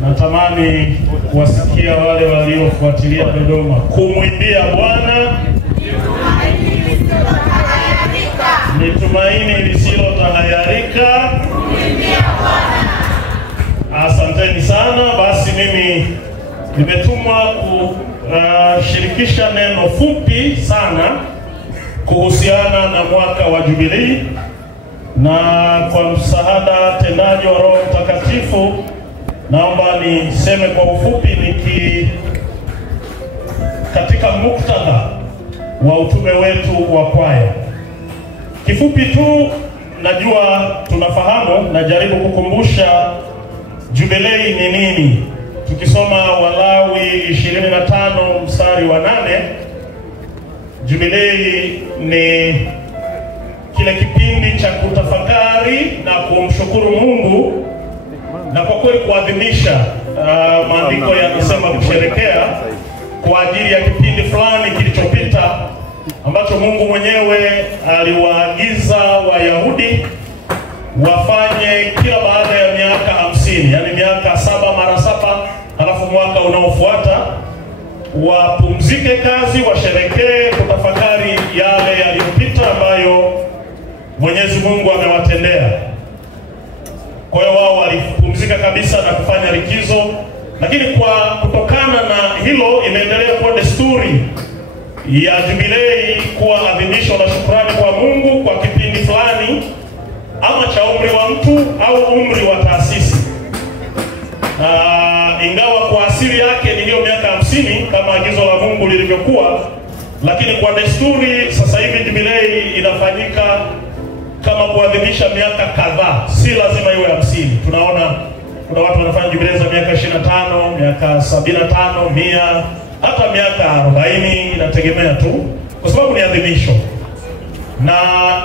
Natamani kuwasikia wale waliofuatilia Dodoma. Kumwimbia Bwana ni tumaini lisilotahayarika. Asanteni sana. Basi mimi nimetumwa kushirikisha neno fupi sana kuhusiana na mwaka wa Jubilei, na kwa msaada tendaji wa Roho Mtakatifu naomba niseme kwa ufupi katika muktadha wa utume wetu wa kwaya. Kifupi tu, najua tunafahamu, najaribu kukumbusha Jubilei ni nini. Tukisoma Walawi 25 mstari wa 8, Jubilei ni kile kipindi cha kutafakari na kumshukuru Mungu, na kwa kweli kuadhimisha, maandiko yanasema kusherekea kwa ajili ya kipindi fulani kilichopita ambacho Mungu mwenyewe aliwaagiza Wayahudi wafanye kila baada ya miaka 50, yani miaka 7 mara 7, halafu mwaka unaofuata wapumzike kazi, washerekee, kutafakari yale yaliyopita ambayo Mwenyezi Mungu amewatendea. Kwa hiyo wao walipumzika kabisa na kufanya likizo, lakini kutokana na hilo imeendelea kuwa desturi ya Jubilei kuwa adhimisho la shukrani kwa Mungu kwa kipindi fulani, ama cha umri wa mtu au umri wa taasisi. Ingawa kwa asili yake ni hiyo miaka 50 kama agizo la Mungu lilivyokuwa, lakini kwa desturi sasa hivi Jubilei inafanyika kama kuadhimisha miaka kadhaa, si lazima iwe 50. Tunaona kuna watu wanafanya Jubilei za miaka 25, miaka 75, 100, hata miaka 40, inategemea tu, kwa sababu ni adhimisho na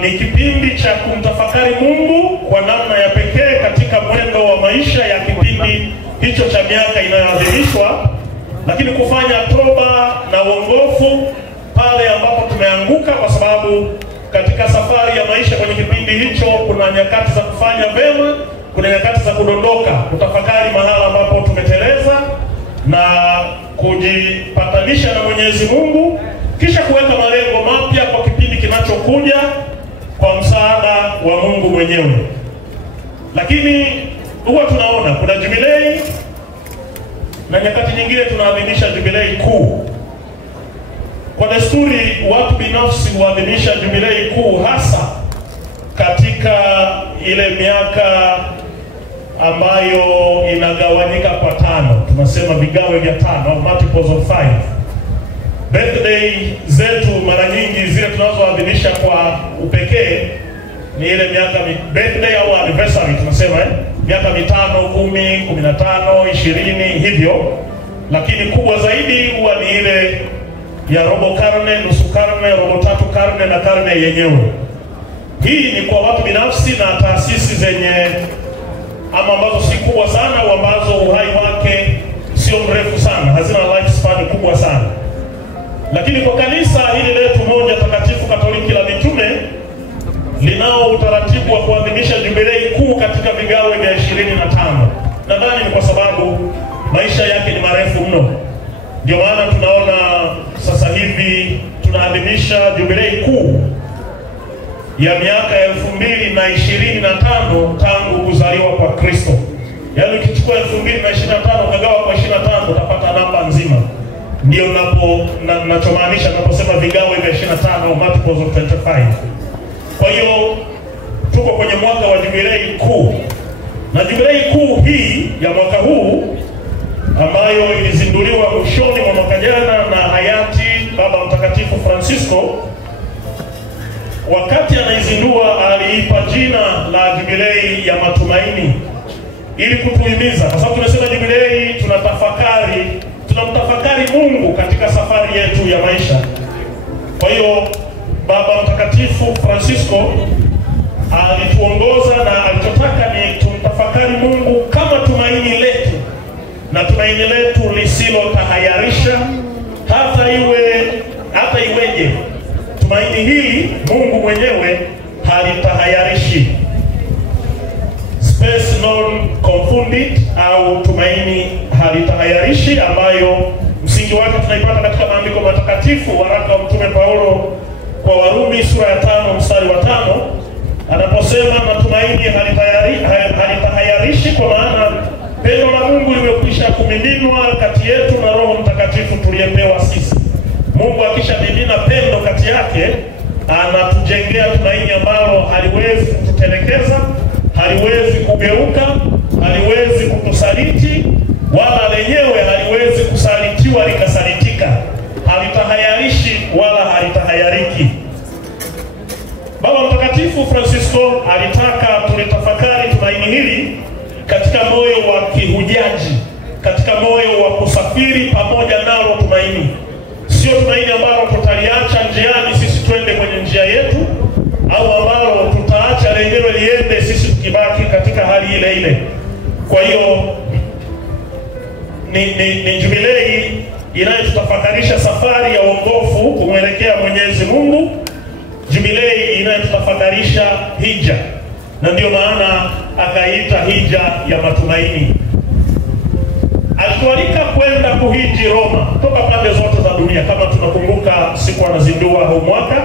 ni kipindi cha kumtafakari Mungu kwa namna ya pekee katika mwendo wa maisha ya kipindi hicho cha miaka inayoadhimishwa, lakini kufanya toba na uongofu pale ambapo tumeanguka, kwa sababu katika safari ya maisha kwenye kipindi hicho kuna nyakati za kufanya vema, kuna nyakati za kudondoka, kutafakari mahala ambapo tumeteleza na kujipatanisha na Mwenyezi Mungu, kisha kuweka malengo mapya kwa kipindi kinachokuja kwa msaada wa Mungu mwenyewe. Lakini huwa tunaona kuna Jubilei na nyakati nyingine tunaadhimisha Jubilei kuu. Kwa desturi watu binafsi huadhimisha Jubilei kuu hasa katika ile miaka ambayo inagawanyika kwa 5. Tunasema vigawe vya 5, multiples of 5. Birthday zetu mara nyingi zile tunazoadhimisha kwa upekee ni ile miaka birthday au anniversary tunasema, miaka 5, 10, 15, 20 hivyo. Lakini kubwa zaidi huwa ni ile ya robo karne, nusu karne, robo tatu karne na karne yenyewe. Hii ni kwa watu binafsi na taasisi zenye ambazo si kubwa sana, ambazo uhai wake sio mrefu sana, hazina lifespan kubwa sana. Lakini kwa kanisa hili letu moja takatifu Katoliki la Mitume linao utaratibu wa kuadhimisha Jubilei kuu katika vigawe vya 25. Nadhani ni kwa sababu maisha yake ni marefu mno. Ndio maana tunaona sasa hivi tunaadhimisha Jubilei kuu ya miaka 2025 tangu kuzaliwa kwa Kristo. Yaani ukichukua 2025 ukagawa kwa 25 utapata namba nzima. Ndio ninachomaanisha naposema vigawe vya 25, multiples of 25. Kwa hiyo tuko kwenye mwaka wa Jubilei kuu. Na Jubilei kuu hii ya mwaka huu ambayo ilizinduliwa mwishoni mwa mwaka jana na hayati Baba Mtakatifu Francisco, wakati anaizindua aliipa jina la Jubilei ya matumaini, ili kutuhimiza, kwa sababu tunasema Jubilei tunamtafakari Mungu katika safari yetu ya maisha. Kwa hiyo Baba Mtakatifu Francisco alituongoza na alichotaka ni tumtafakari Mungu kama tumaini letu, na tumaini letu lisilotahayarisha hata iweje. Tumaini hili Mungu mwenyewe halitahayarishi. Space non confunding Beat au tumaini halitahayarishi, ambayo msingi wake tunaipata katika maandiko matakatifu, waraka wa Mtume Paulo kwa Warumi sura ya 5 mstari wa 5, anaposema matumaini halitahayarishi kwa maana pendo la Mungu limekwisha kumiminwa kati yetu na Roho Mtakatifu tuliyepewa sisi. Mungu akishamimina pendo kati yake, anatujengea tumaini ambalo haliwezi kututelekeza, haliwezi kugeuka, haliwezi kutusaliti, wala lenyewe haliwezi kusalitiwa likasalitika. Halitahayarishi wala halitahayariki. Baba Mtakatifu Francisco alitaka tulitafakari tumaini hili katika moyo wa kihujaji, katika moyo wa kusafiri pamoja nalo tumaini. Sio tumaini ambalo tutaliacha njiani sisi twende kwenye njia yetu, au ambalo tutaacha lenyewe liende sisi tukibaki katika hali ile ile. Kwa hiyo ni jubilei inayotutafakarisha safari ya uongofu kumwelekea Mwenyezi Mungu, jubilei inayotutafakarisha hija, na ndio maana akaita hija ya matumaini. Alitualika kwenda kuhiji Roma kutoka pande zote za dunia, kama tunakumbuka siku anazindua huu mwaka,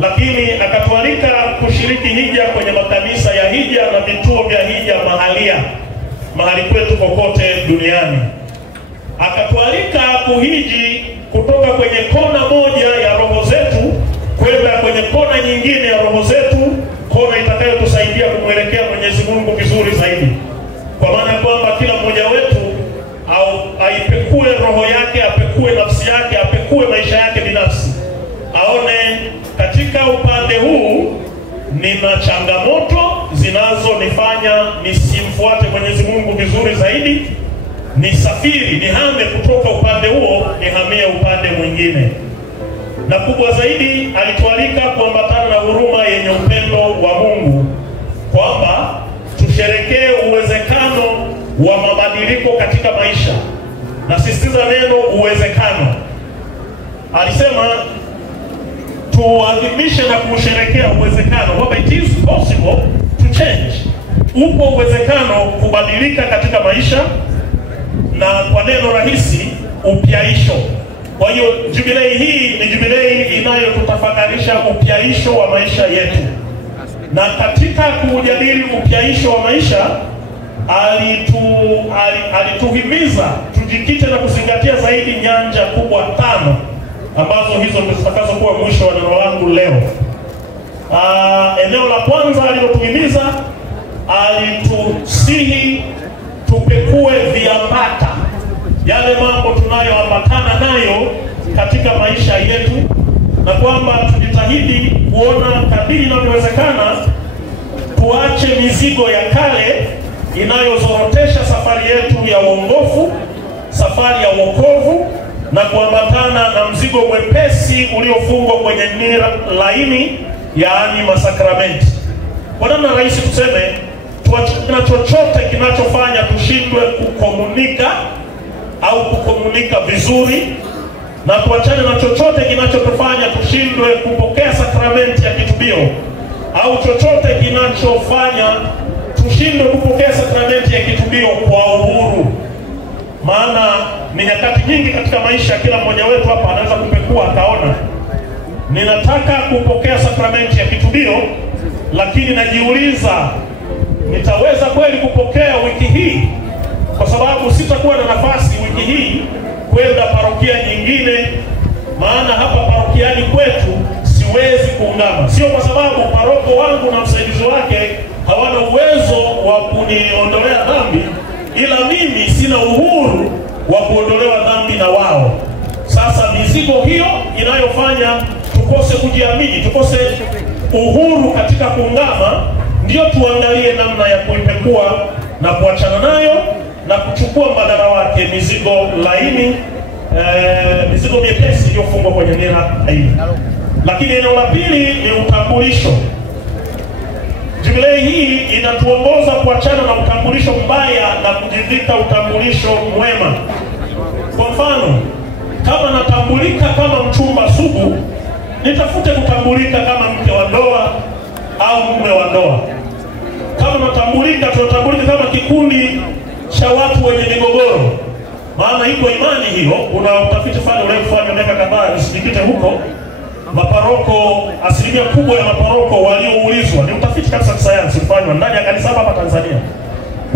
lakini akatualika kushiriki hija kwenye makanisa ya hija na vituo vya hija mahalia, mahali kwetu kokote duniani. Akatualika kuhiji kutoka kwenye kona moja ya roho zetu kwenda kwenye kona nyingine ya roho zetu, kona itakayotusaidia kumwelekea Mwenyezi Mungu vizuri zaidi. Kwa maana kwamba kila mmoja wetu au aipekue roho yake, apekue nafsi yake, apekue maisha yake binafsi, aone katika upande huu nina changamoto zinazonifanya nisimfuate Mwenyezi Mungu vizuri zaidi, nisafiri, nihame kutoka upande huo nihamie upande mwingine. Na kubwa zaidi, alitualika kuambatana na huruma yenye upendo wa Mungu, kwamba tusherekee uwezekano wa mabadiliko katika maisha. Nasisitiza neno uwezekano. Alisema tuadhimishe na kusherekea uwezekano, kwamba it is possible to change. Upo uwezekano kubadilika katika maisha, na kwa neno rahisi, upyaisho. Kwa hiyo jubilei hii ni jubilei inayotutafakarisha upyaisho wa maisha yetu. Na katika kujadili upyaisho wa maisha, alituhimiza tujikite na kuzingatia zaidi nyanja kubwa 5, ambazo hizo ndizo zitakazokuwa mwisho wa neno langu leo. Eneo la kwanza alilotuhimiza, alitusihi tupekue viambata, yale mambo tunayoambatana nayo katika maisha yetu, na kwamba tujitahidi kuona kadiri inavyowezekana tuache mizigo ya kale inayozorotesha safari yetu ya uongofu, safari ya wokovu, na kuambatana na mzigo mwepesi uliofungwa kwenye nira laini, yaani masakramenti. Kwa namna rahisi tuseme, tuachane na chochote kinachofanya tushindwe kukomunika au kukomunika vizuri, na tuachane na chochote kinachotufanya tushindwe kupokea sakramenti ya kitubio, au chochote kinachofanya tushindwe kupokea sakramenti ya kitubio kwa uhuru. Maana ni nyakati nyingi katika maisha, kila mmoja wetu hapa anaweza kupekua akaona, ninataka kupokea sakramenti ya kitubio, lakini najiuliza, nitaweza kweli kupokea wiki hii? Kwa sababu sitakuwa na nafasi wiki hii kwenda parokia nyingine, maana hapa parokiani kwetu siwezi kuungama. Sio kwa sababu paroko wangu na msaidizi wake hawana uwezo wa kuniondolea dhambi, ila mimi sina uhuru wa kuondolewa dhambi na wao. Sasa mizigo hiyo inayofanya tukose kujiamini, tukose uhuru katika kuungama, ndio tuangalie namna ya kuipekua na kuachana nayo na kuchukua mbadala wake mizigo laini, mizigo miepesi iliyofungwa kwenye nira laini. Lakini eneo la pili ni utambulisho. Jubilei hii inatuongoza kuachana na utambulisho mbaya na kujivika utambulisho mwema. Kwa mfano, kama natambulika kama mchumba sugu, nitafute kutambulika kama mke wa ndoa au mume wa ndoa. Kama tunatambulika kama kikundi watu wenye migogoro. Maana iko imani hiyo, kuna utafiti fulani uliofanywa miaka kadhaa, nisipite huko, maparoko, asilimia kubwa ya maparoko walioulizwa, ni utafiti kabisa kisayansi ulifanywa ndani ya kanisa hapa Tanzania,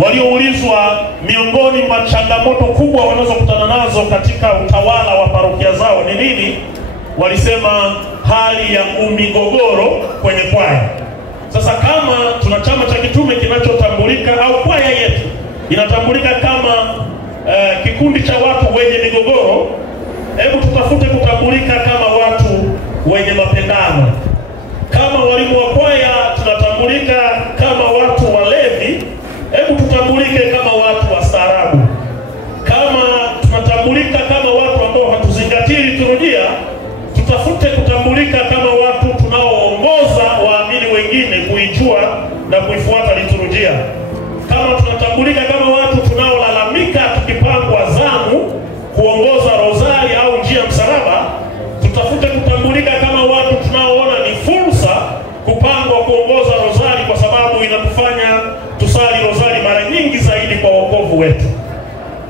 walioulizwa miongoni mwa changamoto kubwa wanazokutana nazo katika utawala wa parokia zao ni nini, walisema hali ya migogoro kwenye kwaya. Sasa kama tuna chama cha kitume kinachotambulika au kwaya yetu inatambulika kama kikundi cha watu wenye migogoro, hebu tutafute kutambulika kama watu wenye mapendano. Kama walimu wa kwaya tunatambulika kama watu walevi, hebu tutambulike kama watu wastaarabu. Kama tunatambulika kama watu ambao hatuzingatii liturujia, tutafute kutambulika kama watu tunaoongoza waamini wengine kuijua na kuifuata liturujia. Kama tunatambulika kama watu tunaolalamika tukipangwa zamu kuongoza rozari au njia msalaba, tutafute kutambulika kama watu tunaoona ni fursa kupangwa kuongoza rozari, kwa sababu inatufanya tusali rozari mara nyingi zaidi kwa wokovu wetu.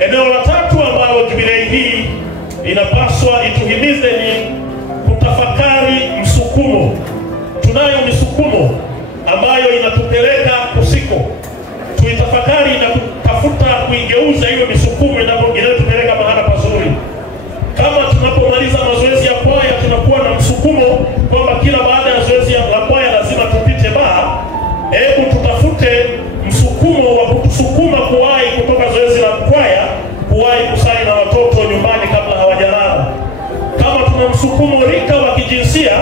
Eneo la tatu ambalo jubilei hii inapaswa ituhimize ni kutafakari msukumo. Tunayo misukumo ambayo inatupeleka kusiko. Tuitafakari na kutafuta kuigeuza hiyo misukumo inayotupeleka mahala pazuri. Kama tunapomaliza mazoezi ya kwaya tunakuwa na msukumo kwamba kila baada ya zoezi la kwaya lazima tupite baa, hebu tutafute msukumo wa kutusukuma kuwahi kutoka zoezi la kwaya kuwahi kusali na watoto nyumbani kabla hawajalala. Kama tuna msukumo rika wa kijinsia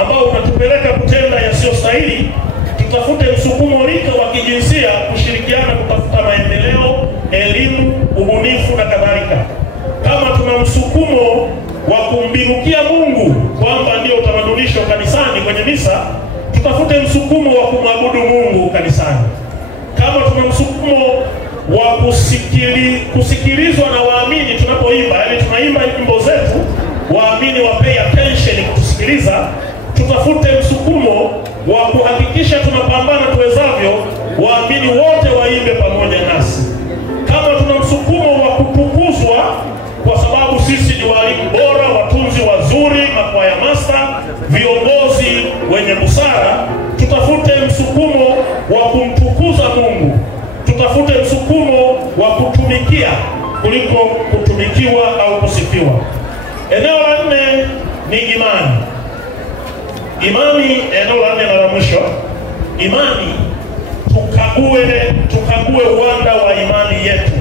ambao unatupeleka kutenda yasiyostahili, tutafute msukumo rika wa kijinsia kushirikiana kutafuta maendeleo, elimu, ubunifu na kadhalika. Kama tuna msukumo wa kumbinukia Mungu kwamba ndio utamadunisho kanisani kwenye misa, tutafute msukumo wa kumwabudu Mungu kanisani. Kama tuna msukumo wa kusikilizwa na waamini tunapoimba, yani tunaimba nyimbo zetu, waamini wa pay attention kutusikiliza, tutafute msukumo wa kuhakikisha tunapambana tuwezavyo waamini wote waimbe pamoja nasi. Kama tuna msukumo wa kutukuzwa kwa sababu sisi ni walimu bora, watunzi wazuri, makwaya master, viongozi wenye busara, tutafute msukumo wa kumtukuza Mungu. Tutafute msukumo wa kutumikia kuliko kutumikiwa au kusifiwa. Eneo la nne ni imani. Imani, eneo la nne na la mwisho, imani. Tukague uwanda wa imani yetu.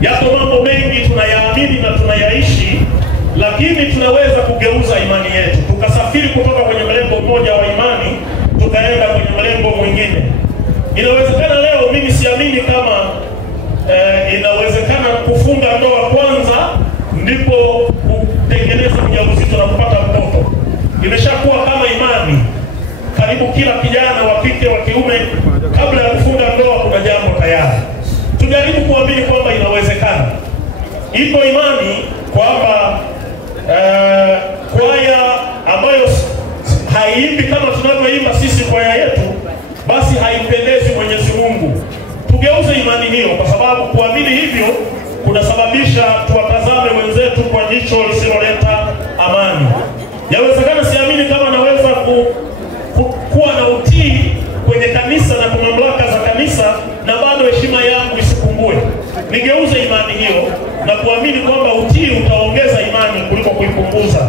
Yako mambo mengi tunayaamini na tunayaishi, lakini tunaweza kugeuza imani yetu, tukasafiri kutoka kwenye mlengo mmoja wa imani tukaenda kwenye mlengo mwingine. Inawezekana leo mimi siamini kama inawezekana kufunga ndoa kwanza ndipo kutengeneza ujauzito na kupata mtoto. Imeshakuwa kama imani. Karibu kila kijana wa kike wa kiume kabla ya kufunga ndoa kuna jambo tayari. Tujaribu kuamini kwamba inawezekana. Ipo imani kwamba kwaya ambayo haiimbi kama tunavyoimba sisi kwaya yetu, basi haimpendezi Mwenyezi Mungu. Tugeuze imani hiyo, kwa sababu kuamini hivyo kunasababisha tuwatazame wenzetu kwa jicho lisiloleta amani. Yawezekana siamini kama naweza kuwa na utii kwenye kanisa na kwa mamlaka za kanisa na bado heshima yangu isipungue. Nigeuze imani hiyo na kuamini kwamba utii utaongeza imani kuliko kuipunguza.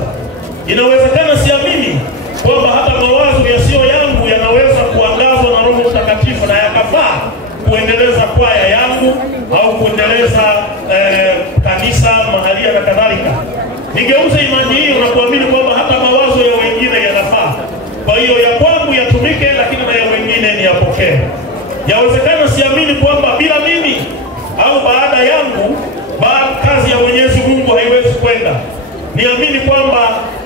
Inawezekana siamini kwamba hata mawazo yasiyo yangu yanaweza kuangazwa na Roho Mtakatifu na yakafaa kuendeleza kwaya yangu au kuendeleza kanisa mahalia na kadhalika. Nigeuze imani hiyo na kuamini kwamba hata mawazo ya wengine yanafaa. Kwa hiyo ya kwangu yatumike, lakini na ya wengine ni yapokee. Yawezekana siamini kwamba bila mimi au baada yangu kazi ya Mwenyezi Mungu haiwezi kwenda. Niamini kwamba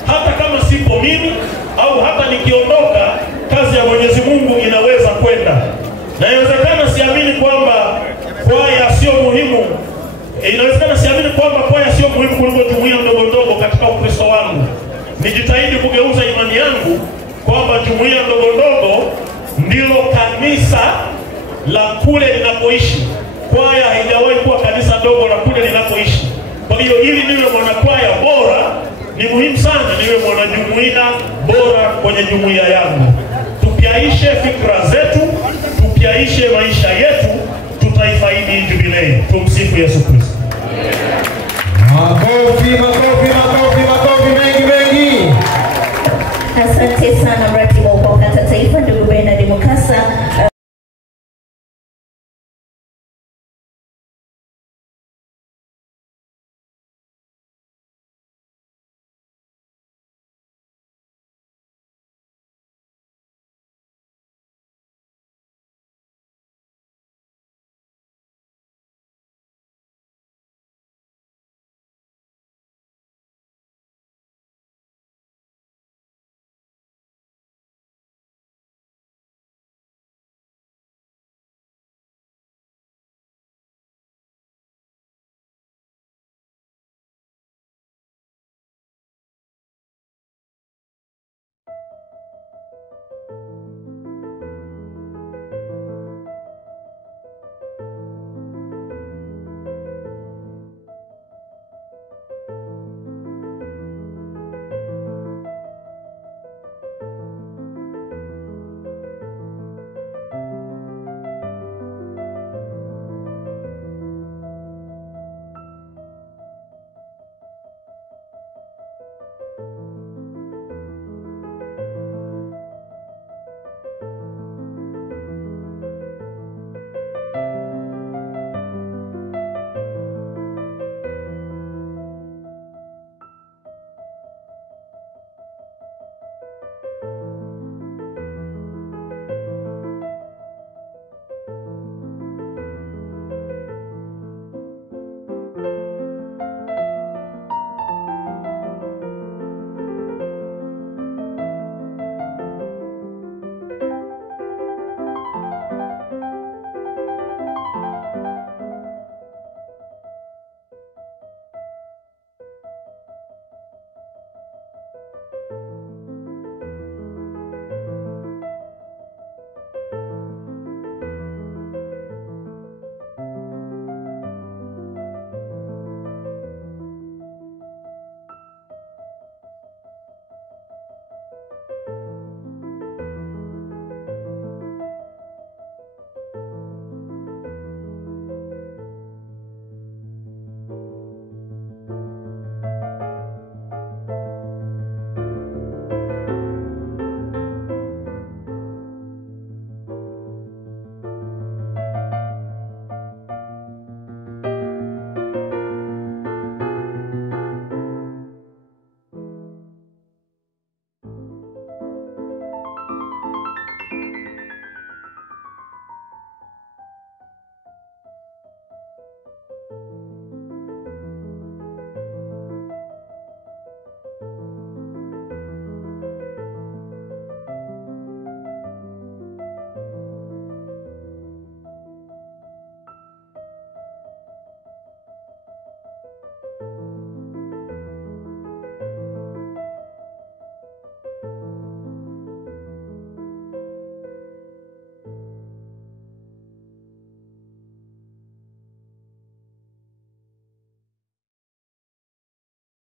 hata kama sipo mimi au hata nikiondoka, kazi ya Mwenyezi Mungu inaweza kwenda. Na inawezekana siamini kwamba kwaya sio muhimu. Inawezekana siamini kwamba kwaya sio muhimu kuliko jumuiya ndogo ndogo katika Ukristo wangu. Nijitahidi kugeuza imani yangu kwamba jumuiya ndogo ndogo ndilo kanisa la kule ninapoishi. Kwaya haijawahi kuwa hiyo ili niwe mwanakwaya bora, ni muhimu sana niwe mwanajumuiya bora kwenye jumuiya yangu. Tupyaishe fikra zetu, tupyaishe maisha yetu, tutaifaidi jubilei. Tumsifu Yesu Kristo. Makofi, makofi, makofi, makofi mengi mengi. Asante sana.